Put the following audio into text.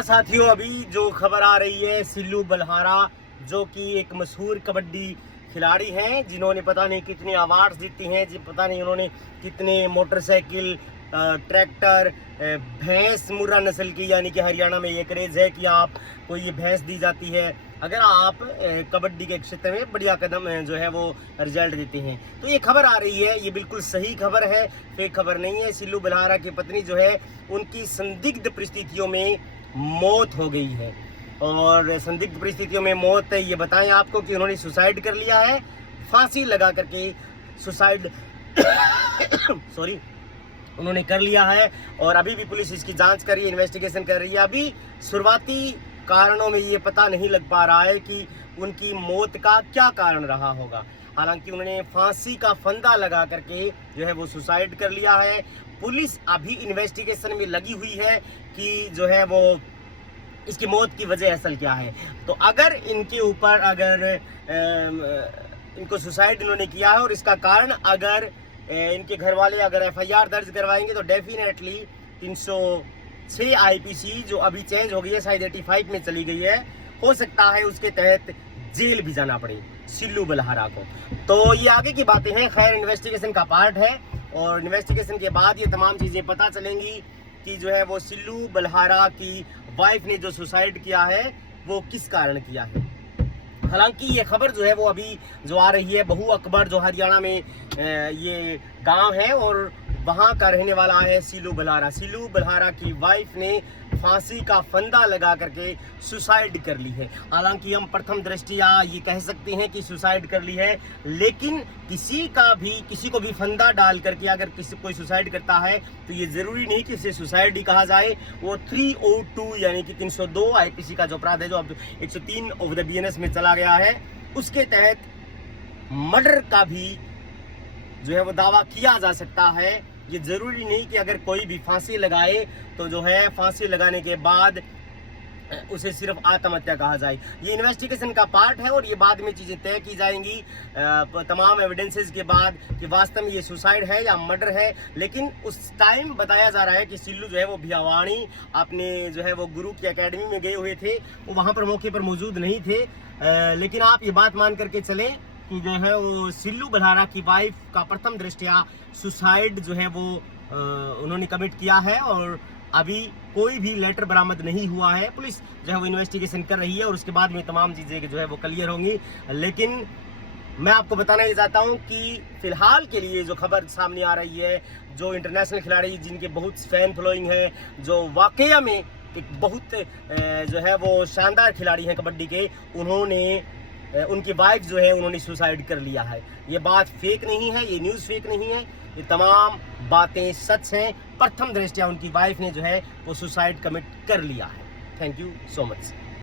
हाँ साथियों, अभी जो खबर आ रही है सिल्लू बलहारा जो कि एक मशहूर कबड्डी खिलाड़ी हैं, जिन्होंने पता नहीं कितने अवार्ड्स जीते हैं, पता नहीं उन्होंने कितने मोटरसाइकिल, ट्रैक्टर, भैंस मुर्रा नस्ल की, यानी कि हरियाणा में ये क्रेज है कि आप को ये भैंस दी जाती है अगर आप कबड्डी के क्षेत्र में बढ़िया कदम जो है वो रिजल्ट देते हैं। तो ये खबर आ रही है, ये बिल्कुल सही खबर है, फेक खबर नहीं है। सिल्लू बलहारा की पत्नी जो है उनकी संदिग्ध परिस्थितियों में मौत हो गई है। और संदिग्ध परिस्थितियों में मौत ये बताएं आपको कि उन्होंने सुसाइड कर लिया है, फांसी लगा करके सुसाइड सॉरी उन्होंने कर लिया है। और अभी भी पुलिस इसकी जांच कर रही है, इन्वेस्टिगेशन कर रही है। अभी शुरुआती कारणों में ये पता नहीं लग पा रहा है कि उनकी मौत का क्या कारण रहा होगा। हालांकि उन्होंने फांसी का फंदा लगा करके जो है वो सुसाइड कर लिया है। पुलिस अभी इन्वेस्टिगेशन में लगी हुई है कि जो है वो इसकी मौत की वजह असल क्या है। तो अगर इनके ऊपर अगर इनको सुसाइड इन्होंने किया है और इसका कारण अगर इनके घर वाले अगर एफआईआर दर्ज करवाएंगे तो डेफिनेटली 306 आईपीसी जो अभी चेंज हो गई है, शायद 85 में चली गई है, हो सकता है उसके तहत जेल भी जाना पड़े सिल्लू बलहारा को। तो ये आगे की बातें हैं, खैर इन्वेस्टिगेशन का पार्ट है और इन्वेस्टिगेशन के बाद ये तमाम चीजें पता चलेंगी कि जो है वो सिल्लू बलहारा की वाइफ ने जो सुसाइड किया है वो किस कारण किया है। हालांकि ये खबर जो है वो अभी जो आ रही है, बहू अकबर जो हरियाणा में ये गांव है और वहां का रहने वाला है सिल्लू बलहारा। सिल्लू बलहारा की वाइफ ने फांसी का फंदा लगा करके सुसाइड कर ली है। हालांकि हम प्रथम दृष्टिया ये कह सकते हैं कि सुसाइड कर ली है, लेकिन किसी को भी फंदा डाल करके अगर कोई सुसाइड करता है तो ये जरूरी नहीं कि इसे सुसाइड ही कहा जाए। वो 302 यानी कि 302 आईपीसी का जो अपराध है जो अब 103 ऑफ द बीएनएस में चला गया है, उसके तहत मर्डर का भी जो है वो दावा किया जा सकता है। ये जरूरी नहीं कि अगर कोई भी फांसी लगाए तो जो है फांसी लगाने के बाद उसे सिर्फ आत्महत्या कहा जाए। ये इन्वेस्टिगेशन का पार्ट है और ये बाद में चीजें तय की जाएंगी तमाम एविडेंसेस के बाद कि वास्तव में ये सुसाइड है या मर्डर है। लेकिन उस टाइम बताया जा रहा है कि सिल्लू जो है वो भिवानी अपने जो है वो गुरु की एकेडमी में गए हुए थे, वो वहां पर मौके पर मौजूद नहीं थे। लेकिन आप ये बात मान करके चलें कि जो है वो सिल्लू बलहारा की वाइफ का प्रथम दृष्टया सुसाइड जो है वो उन्होंने कमिट किया है और अभी कोई भी लेटर बरामद नहीं हुआ है। पुलिस जो है वो इन्वेस्टिगेशन कर रही है और उसके बाद में तमाम चीजें जो है वो क्लियर होंगी। लेकिन मैं आपको बताना ही चाहता हूं कि फिलहाल के लिए जो खबर सामने आ रही है, जो इंटरनेशनल खिलाड़ी जिनके बहुत फैन फॉलोइंग है, जो वाकया में एक बहुत जो है वो शानदार खिलाड़ी हैं कबड्डी के, उनकी वाइफ जो है उन्होंने सुसाइड कर लिया है। ये बात फेक नहीं है, ये न्यूज़ फेक नहीं है, ये तमाम बातें सच हैं। प्रथम दृष्टया उनकी वाइफ ने जो है वो सुसाइड कमिट कर लिया है। Thank you so much.